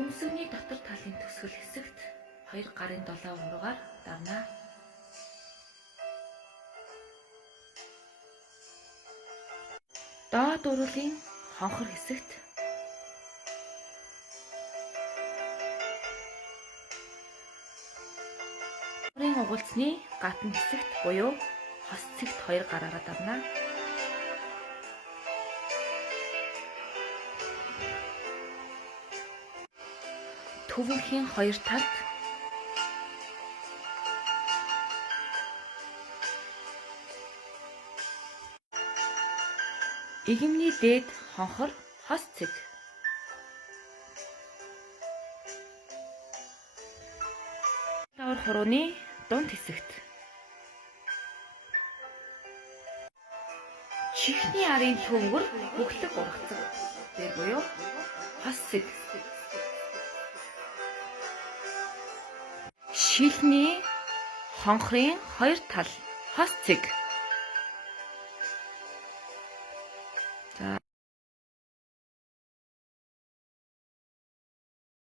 Хүнсгний дотор талын төсгөл хэсэгт 2 гарын 7 ургаар давна. Доод уруулын хонхор хэсэгт урын угуулцны гатан хэсэгт буюу хос цэгт 2 гараараа давна. Төвөнхийн 2 талд игэмний дээд хонхор хос цэг. Лавар хурууны дунд хэсэгт чихний арын төвгөр бүхлэг ургацэг дээр буюу хос цэг. Шилний хонхрын 2 тал хос цэг.